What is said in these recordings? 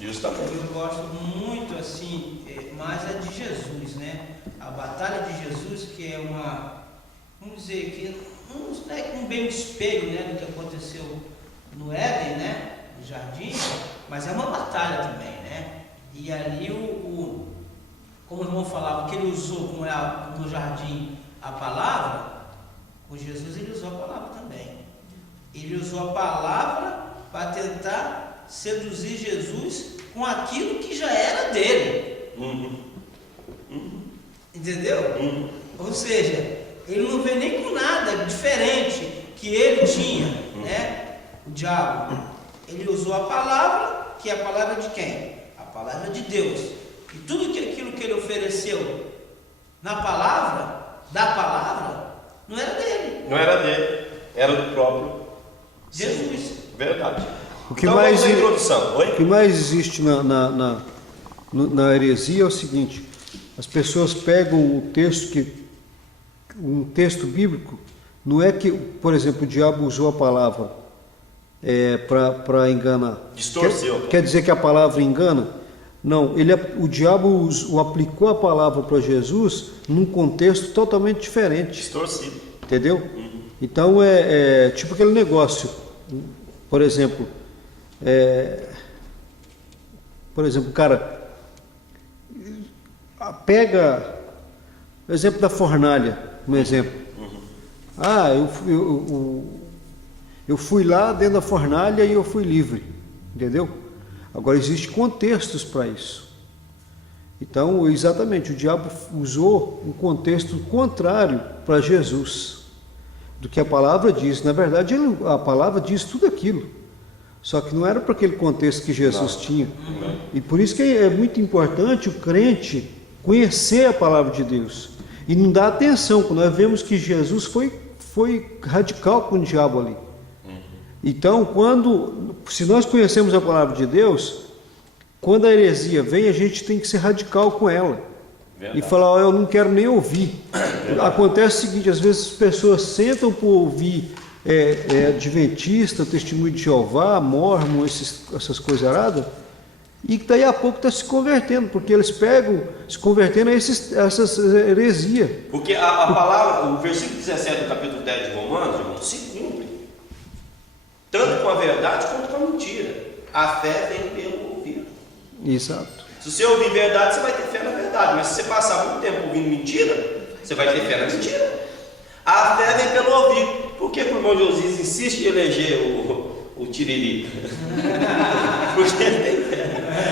Justamente. Eu gosto muito, assim, mais é de Jesus, né? A batalha de Jesus, que é uma, vamos dizer, que não é um bem espelho, né, do que aconteceu no Éden, né? No jardim, mas é uma batalha também, né? E ali como o irmão falava, que ele usou no jardim a palavra, com Jesus ele usou a palavra também. Ele usou a palavra para tentar seduzir Jesus com aquilo que já era dele. Entendeu? Ou seja, ele não veio nem com nada diferente que ele tinha, né? O diabo. Ele usou a palavra, que é a palavra de quem? A palavra de Deus. E tudo aquilo que ele ofereceu na palavra, da palavra, não era dele. Não era dele, era do próprio Jesus. Sim, verdade. O que, então, mais, introdução. o que mais existe na heresia é o seguinte: as pessoas pegam um texto bíblico, não é que, por exemplo, o diabo usou a palavra para enganar. Distorceu. Quer dizer que a palavra engana? Não, o diabo aplicou a palavra para Jesus num contexto totalmente diferente. Distorcido. Entendeu? Então é tipo aquele negócio, por exemplo, o cara pega o exemplo da fornalha, um exemplo. Eu fui lá dentro da fornalha e eu fui livre, entendeu? Agora existem contextos para isso. Então, exatamente, o diabo usou um contexto contrário para Jesus do que a palavra diz. Na verdade, a palavra diz tudo aquilo, só que não era para aquele contexto que Jesus tinha. E por isso que é muito importante o crente conhecer a palavra de Deus e não dar atenção quando nós vemos que Jesus foi radical com o diabo ali. Então, se nós conhecemos a palavra de Deus, quando a heresia vem, a gente tem que ser radical com ela. Verdade. E falar, eu não quero nem ouvir. Verdade. Acontece o seguinte, às vezes as pessoas sentam por ouvir adventista, testemunho de Jeová, mórmon, essas coisas aradas, e daí a pouco está se convertendo, porque eles se convertendo a essas heresias. Porque a palavra, o versículo 17 do capítulo 10 de Romanos, irmão, se cumpre. Tanto com a verdade quanto com a mentira. A fé vem pelo ouvir. Exato. Se você ouvir verdade, você vai ter fé na verdade. Mas se você passar muito tempo ouvindo mentira, você vai ter fé na mentira. A fé vem pelo ouvir. Por que o irmão Josias insiste em eleger o Tiririca? Porque ele tem fé.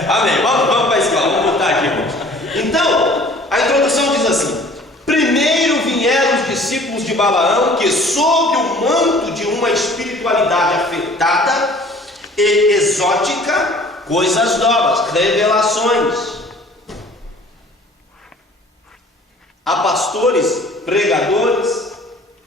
Amém. Vamos para a escola. Vamos botar aqui, irmãos. Então, a introdução diz assim: primeiro vieram os discípulos de Balaão, que sob o manto de uma espiritualidade afetada e exótica, coisas novas, revelações. Há pastores, pregadores,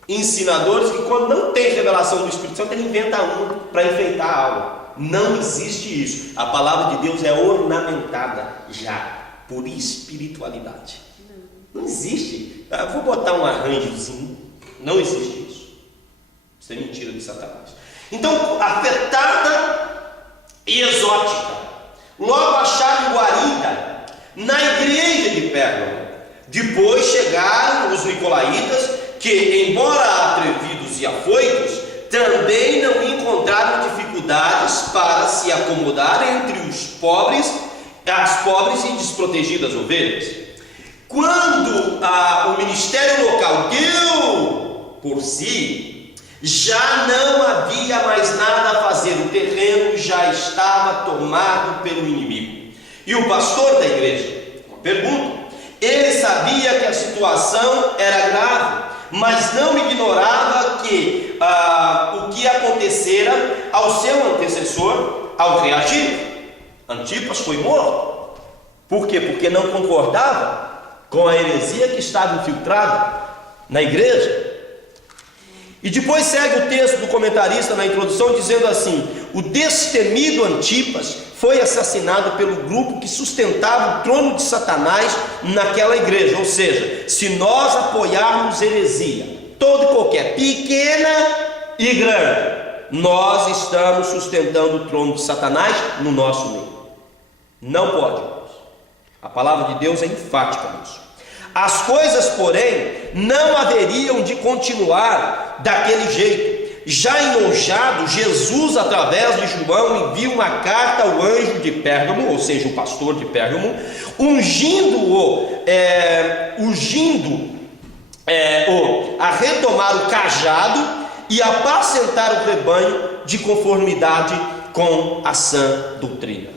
ensinadores que quando não tem revelação do Espírito Santo, ele inventa uma para enfeitar algo. Não existe isso. A palavra de Deus é ornamentada já por espiritualidade. Não existe. Vou botar um arranjozinho. Não existe isso. Isso é mentira de Satanás. Então, afetada e exótica, logo acharam guarida na igreja de Pérgamo. Depois chegaram os nicolaítas, que, embora atrevidos e afoitos, também não encontraram dificuldades para se acomodar entre as pobres e desprotegidas ovelhas. Quando o ministério local deu por si, já não havia mais nada a fazer, o terreno já estava tomado pelo inimigo. E o pastor da igreja, uma pergunta, ele sabia que a situação era grave, mas não ignorava que o que acontecera ao seu antecessor ao reagir. Antipas foi morto. Por quê? Porque não concordava com a heresia que estava infiltrada na igreja. E depois segue o texto do comentarista na introdução dizendo assim: o destemido Antipas foi assassinado pelo grupo que sustentava o trono de Satanás naquela igreja. Ou seja, se nós apoiarmos heresia, toda e qualquer, pequena e grande, nós estamos sustentando o trono de Satanás no nosso meio. Não pode, irmãos. A palavra de Deus é enfática nisso. As coisas, porém, não haveriam de continuar daquele jeito. Já enojado, Jesus, através de João, envia uma carta ao anjo de Pérgamo, ou seja, o pastor de Pérgamo, ungindo-o a retomar o cajado e apacentar o rebanho de conformidade com a sã doutrina.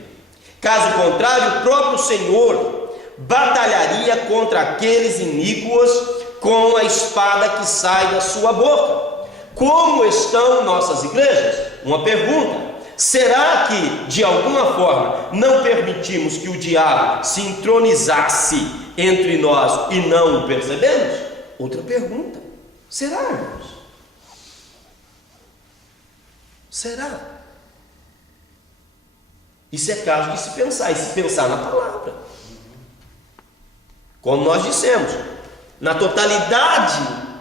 Caso contrário, o próprio Senhor batalharia contra aqueles iníquos com a espada que sai da sua boca. Como estão nossas igrejas? Uma pergunta: será que de alguma forma não permitimos que o diabo se entronizasse entre nós e não o percebemos? Outra pergunta: será, irmãos? Será? Isso é caso de se pensar, e se pensar na palavra. Como nós dissemos, na totalidade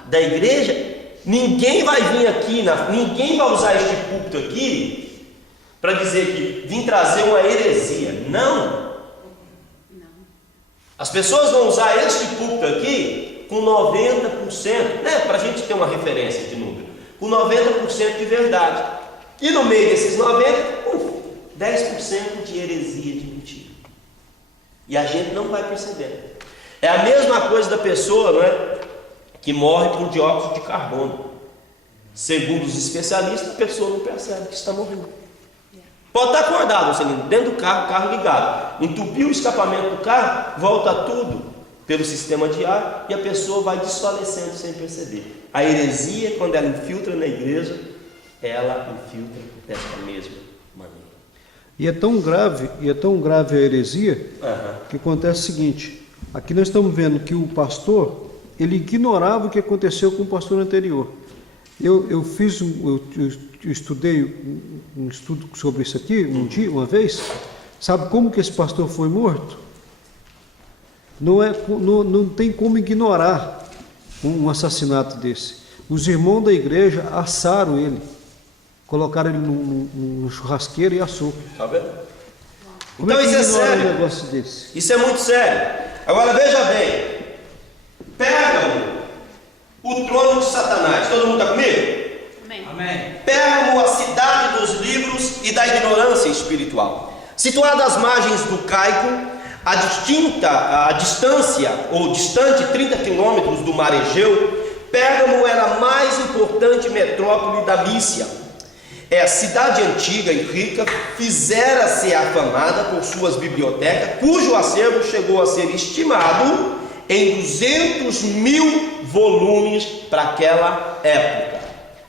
da igreja, ninguém vai vir aqui, ninguém vai usar este púlpito aqui para dizer que vim trazer uma heresia. Não. As pessoas vão usar este púlpito aqui com 90%, né, para a gente ter uma referência de número, com 90% de verdade. E no meio desses 90%, 10% de heresia, de mentira. E a gente não vai perceber. É a mesma coisa da pessoa, não é, que morre por dióxido de carbono. Segundo os especialistas, a pessoa não percebe que está morrendo. Pode estar acordado, você dentro do carro, carro ligado, entupiu o escapamento do carro, volta tudo pelo sistema de ar e a pessoa vai desfalecendo sem perceber. A heresia, quando ela infiltra na igreja, ela infiltra desta mesma maneira. E é tão grave a heresia, que acontece o seguinte: aqui nós estamos vendo que o pastor, ele ignorava o que aconteceu com o pastor anterior. Eu estudei um estudo sobre isso aqui uma vez. Sabe como que esse pastor foi morto? Não tem como ignorar um assassinato desse. Os irmãos da igreja assaram ele, colocaram ele no churrasqueiro e assou. Tá vendo? Como Então é que isso é ignora sério. um negócio desse? Isso é muito sério. Agora veja bem, Pérgamo, o trono de Satanás. Todo mundo está comigo? Amém. Pérgamo, a cidade dos livros e da ignorância espiritual. Situada às margens do Caico, a distância ou distante 30 quilômetros do mar Egeu, Pérgamo era a mais importante metrópole da Lícia. É cidade antiga e rica, fizera-se afamada por suas bibliotecas, cujo acervo chegou a ser estimado em 200.000 volumes para aquela época.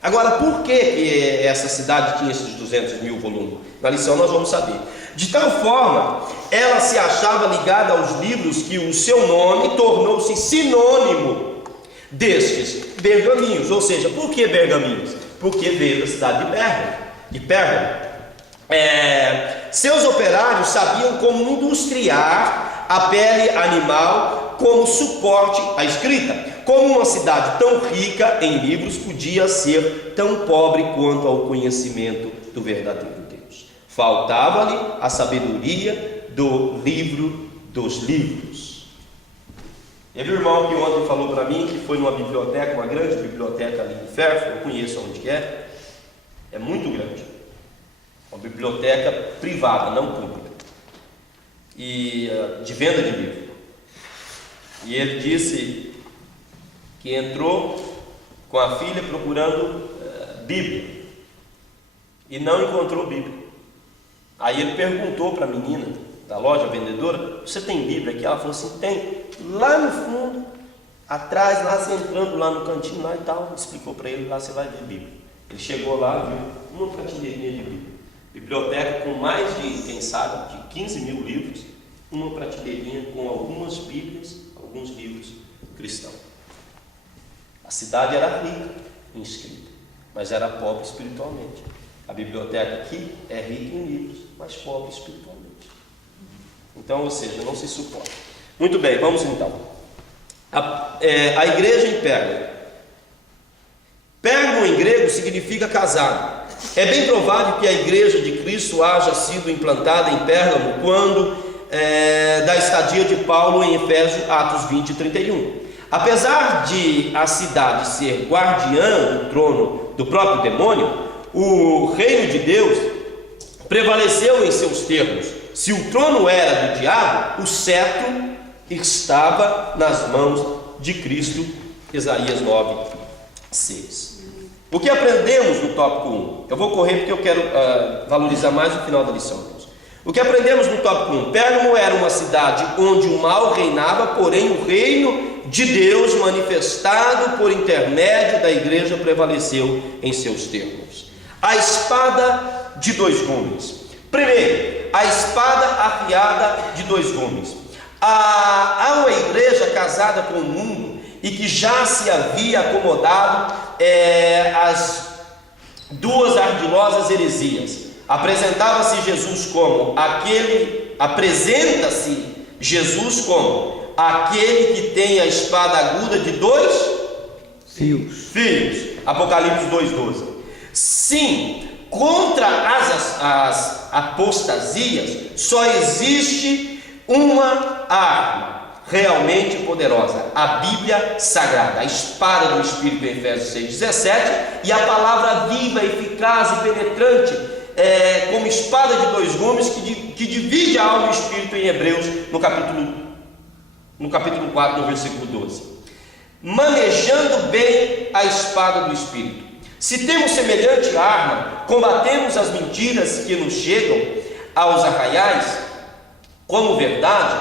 Agora, por que essa cidade tinha esses 200.000 volumes? Na lição nós vamos saber. De tal forma, ela se achava ligada aos livros que o seu nome tornou-se sinônimo destes pergaminhos. Ou seja, por que pergaminhos? Porque veio da cidade de Pérgamo. Seus operários sabiam como industriar a pele animal como suporte à escrita. Como uma cidade tão rica em livros podia ser tão pobre quanto ao conhecimento do verdadeiro Deus? Faltava-lhe a sabedoria do livro dos livros. Teve um irmão que ontem falou para mim que foi numa biblioteca, uma grande biblioteca ali em Fairfield, eu conheço onde que é muito grande, uma biblioteca privada, não pública, e de venda de livro. E ele disse que entrou com a filha procurando Bíblia e não encontrou Bíblia. Aí ele perguntou para a menina da loja, a vendedora: você tem Bíblia aqui? Ela falou assim: tem. Lá no fundo, atrás, lá você entrando lá no cantinho lá e tal, explicou para ele: lá você vai ver Bíblia. Ele chegou lá, viu uma prateleirinha de Bíblia, biblioteca com mais de, quem sabe, de 15.000 livros, uma prateleirinha com algumas Bíblias, alguns livros cristãos. A cidade era rica em escrita, mas era pobre espiritualmente. A biblioteca aqui é rica em livros, mas pobre espiritualmente. Então, ou seja, não se suporta. Muito bem, vamos então. A igreja em Pérgamo. Pérgamo em grego significa casado. É bem provável que a igreja de Cristo haja sido implantada em Pérgamo quando da estadia de Paulo em Efésios, Atos 20 e 31. Apesar de a cidade ser guardiã do trono do próprio demônio, o reino de Deus prevaleceu em seus termos. Se o trono era do diabo, o cetro estava nas mãos de Cristo. Isaías 9, 6. O que aprendemos no tópico 1? Eu vou correr porque eu quero valorizar mais o final da lição. O que aprendemos no tópico 1? Pérgamo era uma cidade onde o mal reinava, porém o reino de Deus, manifestado por intermédio da igreja, prevaleceu em seus termos. A espada de dois gumes. Primeiro, a espada afiada de dois gumes. Há uma igreja casada com o mundo e que já se havia acomodado as duas ardilosas heresias. Apresenta-se Jesus como aquele que tem a espada aguda de dois fios. Apocalipse 2,12. Sim, contra as apostasias só existe uma arma realmente poderosa: a Bíblia Sagrada, a espada do Espírito em Efésios 6,17, e a palavra viva, eficaz e penetrante, como espada de dois gumes, que divide a alma e o Espírito, em Hebreus, no capítulo 4, no versículo 12. Manejando bem a espada do Espírito. Se temos semelhante arma, combatemos as mentiras que nos chegam aos arraiais como verdade,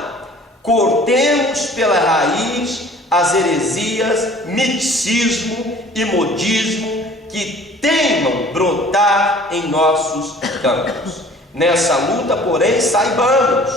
cortemos pela raiz as heresias, miticismo e modismo que teimam brotar em nossos campos. Nessa luta, porém, saibamos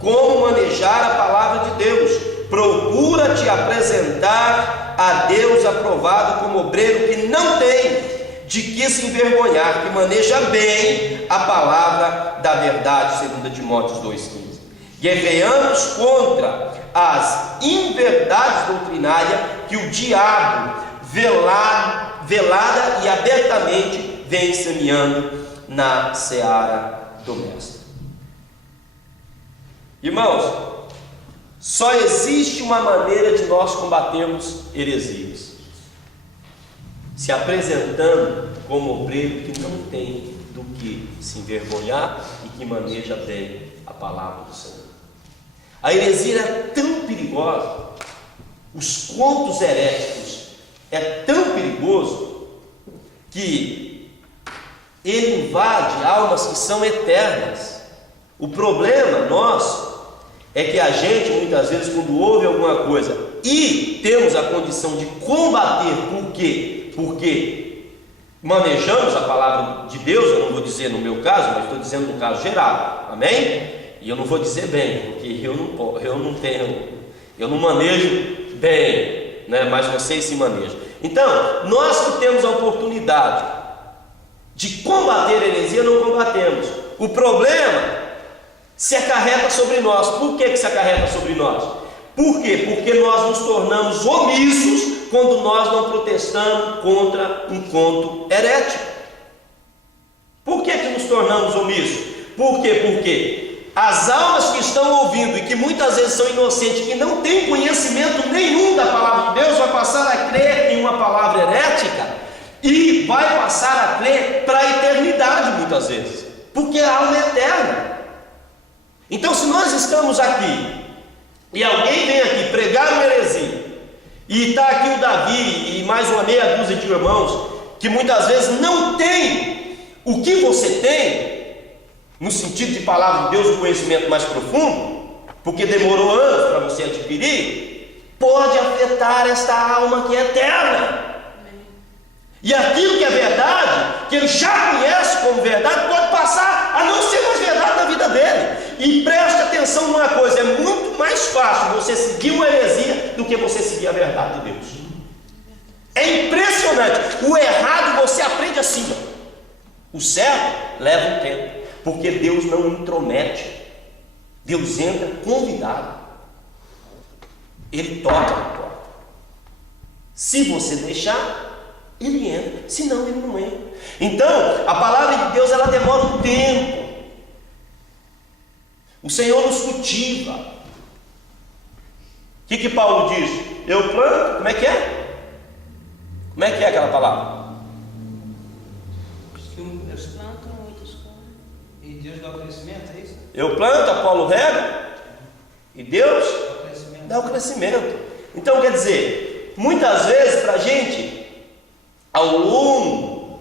como manejar a palavra de Deus. Procura te apresentar a Deus aprovado como obreiro que não tem de que se envergonhar, que maneja bem a palavra da verdade, 2 Timóteo 2,15. Guerreamos contra as inverdades doutrinárias que o diabo, velada e abertamente, vem semeando na seara doméstica. Irmãos, só existe uma maneira de nós combatermos heresias: se apresentando como obreiro que não tem do que se envergonhar e que maneja bem a palavra do Senhor. A heresia é tão perigosa, os contos heréticos é tão perigoso, que ele invade almas que são eternas. O problema nosso é que a gente, muitas vezes, quando ouve alguma coisa e temos a condição de combater, por quê? Porque manejamos a palavra de Deus. Eu não vou dizer no meu caso, mas estou dizendo no caso geral, amém? E eu não vou dizer bem, porque eu não manejo bem, né? Mas vocês se manejam. Então, nós que temos a oportunidade de combater a heresia, não combatemos. O problema se acarreta sobre nós. Por que se acarreta sobre nós? Por quê? Porque nós nos tornamos omissos quando nós não protestamos contra um conto herético. Por que nos tornamos omissos? Por quê? Porque as almas que estão ouvindo e que muitas vezes são inocentes, que não têm conhecimento nenhum da palavra de Deus, vai passar a crer em uma palavra herética e vai passar a crer para a eternidade muitas vezes, porque a alma é eterna. Então, se nós estamos aqui e alguém vem aqui pregar uma heresia, e está aqui o Davi e mais uma meia dúzia de irmãos que muitas vezes não tem o que você tem, no sentido de palavra de Deus, um conhecimento mais profundo, porque demorou anos para você adquirir, pode afetar esta alma que é eterna. E aquilo que é verdade, que ele já conhece como verdade, pode passar a não ser mais verdade na vida dele. E preste atenção numa coisa: é muito mais fácil você seguir uma heresia do que você seguir a verdade de Deus. É impressionante. O errado você aprende assim, o certo leva um tempo, porque Deus não intromete. Deus entra convidado, Ele toca na porta. Se você deixar, Ele entra, senão Ele não entra. Então, a palavra de Deus, ela demora um tempo O Senhor nos cultiva. O que Paulo diz? Eu planto, como é que é? Como é que é aquela palavra? Eles plantam, outros comem. E Deus dá o crescimento, é isso? Eu planto, Apolo rega, e Deus dá o crescimento. Então quer dizer, muitas vezes para a gente, ao longo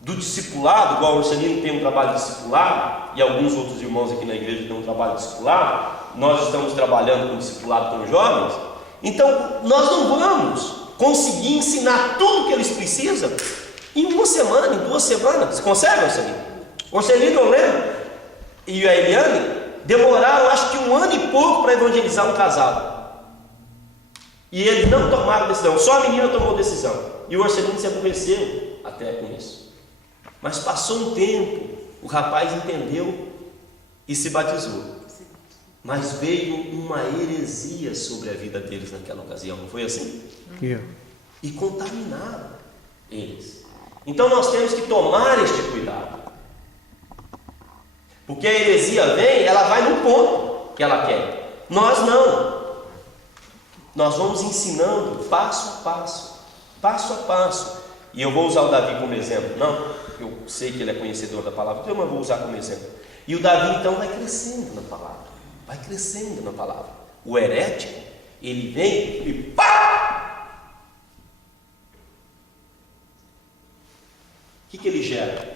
do discipulado, igual o Urselino tem um trabalho de discipulado, e alguns outros irmãos aqui na igreja têm um trabalho de discipulado, nós estamos trabalhando com discipulado com jovens, então nós não vamos conseguir ensinar tudo que eles precisam em uma semana, em 2 semanas. Você consegue, Urselino? O Urselino, eu lembro, e a Eliane demoraram acho que 1 ano e pouco para evangelizar um casal, e eles não tomaram decisão, só a menina tomou decisão, e o Urselino se aborreceu até com isso. Mas passou um tempo, o rapaz entendeu e se batizou. Mas veio uma heresia sobre a vida deles naquela ocasião, não foi assim? E contaminaram eles. Então nós temos que tomar este cuidado, porque a heresia vem, ela vai no ponto que ela quer. Nós não. Nós vamos ensinando passo a passo, passo a passo. E eu vou usar o Davi como exemplo. Não, eu sei que ele é conhecedor da palavra, então eu vou usar como exemplo. E o Davi então vai crescendo na palavra. Vai crescendo na palavra. O herético, ele vem e pá! O que ele gera?